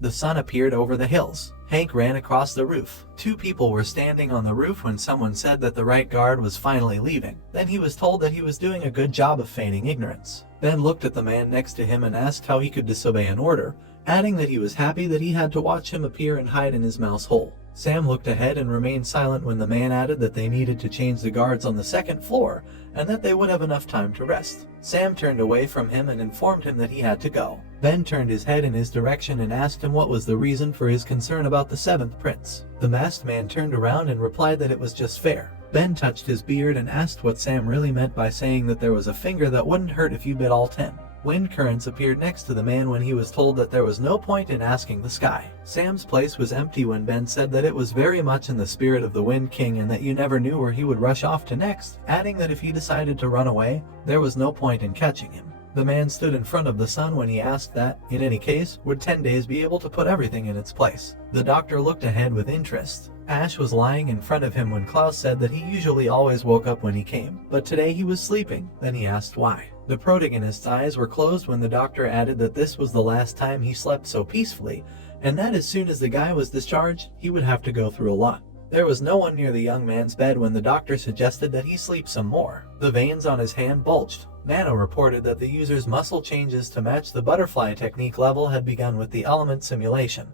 the sun appeared over the hills. Hank ran across the roof. Two people were standing on the roof when someone said that the right guard was finally leaving. Then he was told that he was doing a good job of feigning ignorance. Ben looked at the man next to him and asked how he could disobey an order, adding that he was happy that he had to watch him appear and hide in his mouse hole. Sam looked ahead and remained silent when the man added that they needed to change the guards on the second floor and that they would have enough time to rest. Sam turned away from him and informed him that he had to go. Ben turned his head in his direction and asked him what was the reason for his concern about the seventh prince. The masked man turned around and replied that it was just fair. Ben touched his beard and asked what Sam really meant by saying that there was a finger that wouldn't hurt if you bit all 10. Wind currents appeared next to the man when he was told that there was no point in asking the sky. Sam's place was empty when Ben said that it was very much in the spirit of the Wind King and that you never knew where he would rush off to next, adding that if he decided to run away, there was no point in catching him. The man stood in front of the sun when he asked that, in any case, would 10 days be able to put everything in its place. The doctor looked ahead with interest. Ash was lying in front of him when Klaus said that he usually always woke up when he came, but today he was sleeping. Then he asked why. The protagonist's eyes were closed when the doctor added that this was the last time he slept so peacefully, and that as soon as the guy was discharged, he would have to go through a lot. There was no one near the young man's bed when the doctor suggested that he sleep some more. The veins on his hand bulged. Nano reported that the user's muscle changes to match the butterfly technique level had begun with the element simulation,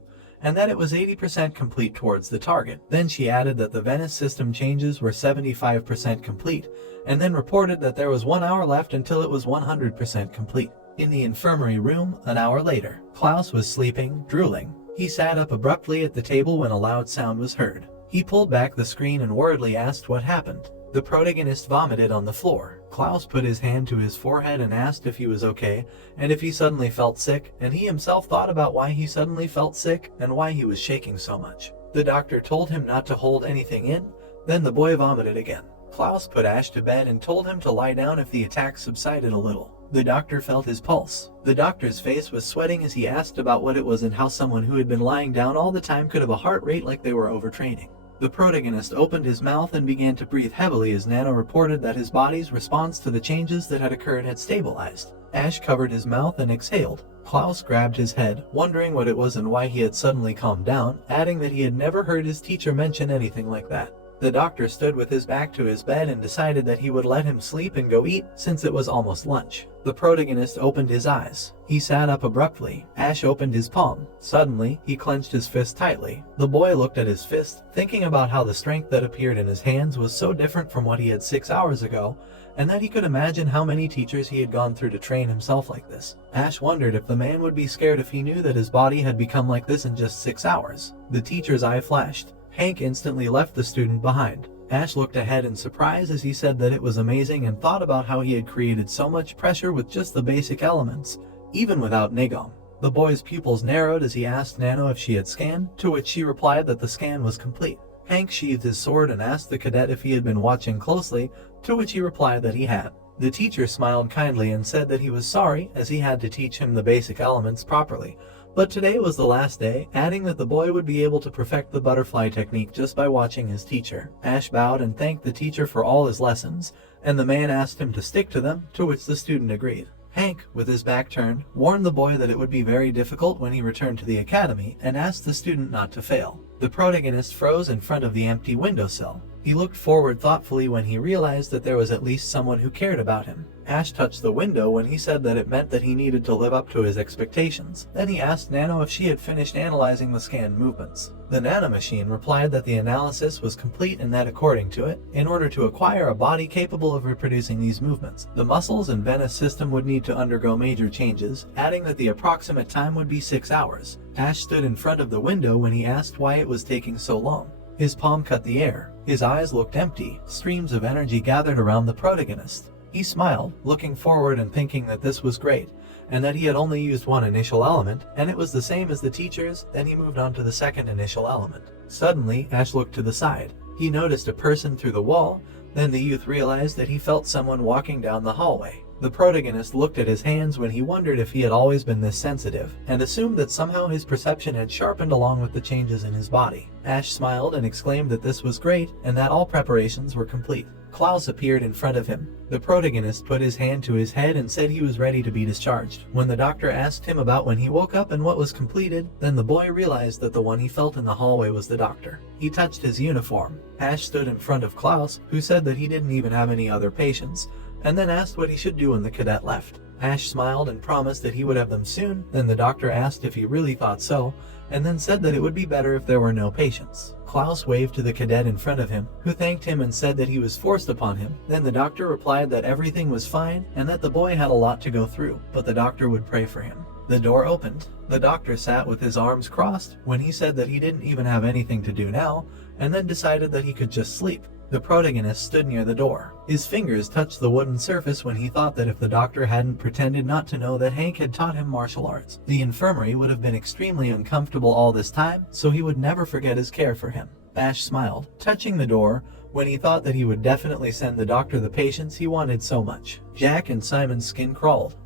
and that it was 80% complete towards the target. Then she added that the Venice system changes were 75% complete, and then reported that there was 1 hour left until it was 100% complete. In the infirmary room, an hour later, Klaus was sleeping, drooling. He sat up abruptly at the table when a loud sound was heard. He pulled back the screen and worriedly asked what happened. The protagonist vomited on the floor. Klaus put his hand to his forehead and asked if he was okay, and if he suddenly felt sick, and he himself thought about why he suddenly felt sick and why he was shaking so much. The doctor told him not to hold anything in, then the boy vomited again. Klaus put Ash to bed and told him to lie down if the attack subsided a little. The doctor felt his pulse. The doctor's face was sweating as he asked about what it was and how someone who had been lying down all the time could have a heart rate like they were overtraining. The protagonist opened his mouth and began to breathe heavily as Nano reported that his body's response to the changes that had occurred had stabilized. Ash covered his mouth and exhaled. Klaus grabbed his head, wondering what it was and why he had suddenly calmed down, adding that he had never heard his teacher mention anything like that. The doctor stood with his back to his bed and decided that he would let him sleep and go eat since it was almost lunch. The protagonist opened his eyes. He sat up abruptly. Ash opened his palm. Suddenly, he clenched his fist tightly. The boy looked at his fist, thinking about how the strength that appeared in his hands was so different from what he had 6 hours ago, and that he could imagine how many teachers he had gone through to train himself like this. Ash wondered if the man would be scared if he knew that his body had become like this in just 6 hours. The teacher's eye flashed. Hank instantly left the student behind. Ash looked ahead in surprise as he said that it was amazing and thought about how he had created so much pressure with just the basic elements, even without Nagom. The boy's pupils narrowed as he asked Nano if she had scanned, to which she replied that the scan was complete. Hank sheathed his sword and asked the cadet if he had been watching closely, to which he replied that he had. The teacher smiled kindly and said that he was sorry as he had to teach him the basic elements properly. But today was the last day, adding that the boy would be able to perfect the butterfly technique just by watching his teacher. Ash bowed and thanked the teacher for all his lessons, and the man asked him to stick to them, to which the student agreed. Hank, with his back turned, warned the boy that it would be very difficult when he returned to the academy and asked the student not to fail. The protagonist froze in front of the empty windowsill. He looked forward thoughtfully when he realized that there was at least someone who cared about him. Ash touched the window when he said that it meant that he needed to live up to his expectations. Then he asked Nano if she had finished analyzing the scanned movements. The nanomachine replied that the analysis was complete and that according to it, in order to acquire a body capable of reproducing these movements, the muscles and Venice system would need to undergo major changes, adding that the approximate time would be 6 hours. Ash stood in front of the window when he asked why it was taking so long. His palm cut the air. His eyes looked empty. Streams of energy gathered around the protagonist. He smiled, looking forward and thinking that this was great, and that he had only used one initial element, and it was the same as the teacher's. Then he moved on to the second initial element. Suddenly, Ash looked to the side. He noticed a person through the wall. Then the youth realized that he felt someone walking down the hallway. The protagonist looked at his hands when he wondered if he had always been this sensitive, and assumed that somehow his perception had sharpened along with the changes in his body. Ash smiled and exclaimed that this was great, and that all preparations were complete. Klaus appeared in front of him. The protagonist put his hand to his head and said he was ready to be discharged. When the doctor asked him about when he woke up and what was completed, then the boy realized that the one he felt in the hallway was the doctor. He touched his uniform. Ash stood in front of Klaus, who said that he didn't even have any other patients, and then asked what he should do when the cadet left. Ash smiled and promised that he would have them soon. Then the doctor asked if he really thought so, and then said that it would be better if there were no patients. Klaus waved to the cadet in front of him, who thanked him and said that he was forced upon him. Then the doctor replied that everything was fine and that the boy had a lot to go through, but the doctor would pray for him. The door opened. The doctor sat with his arms crossed when he said that he didn't even have anything to do now, and then decided that he could just sleep. The protagonist stood near the door. His fingers touched the wooden surface when he thought that if the doctor hadn't pretended not to know that Hank had taught him martial arts, the infirmary would have been extremely uncomfortable all this time, so he would never forget his care for him. Ash smiled, touching the door when he thought that he would definitely send the doctor the patients he wanted so much. Jack and Simon's skin crawled.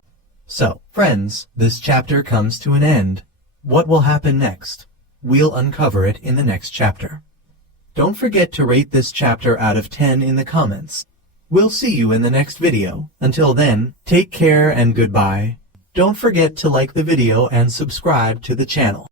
So, friends, this chapter comes to an end. What will happen next? We'll uncover it in the next chapter. Don't forget to rate this chapter out of 10 in the comments. We'll see you in the next video. Until then, take care and goodbye. Don't forget to like the video and subscribe to the channel.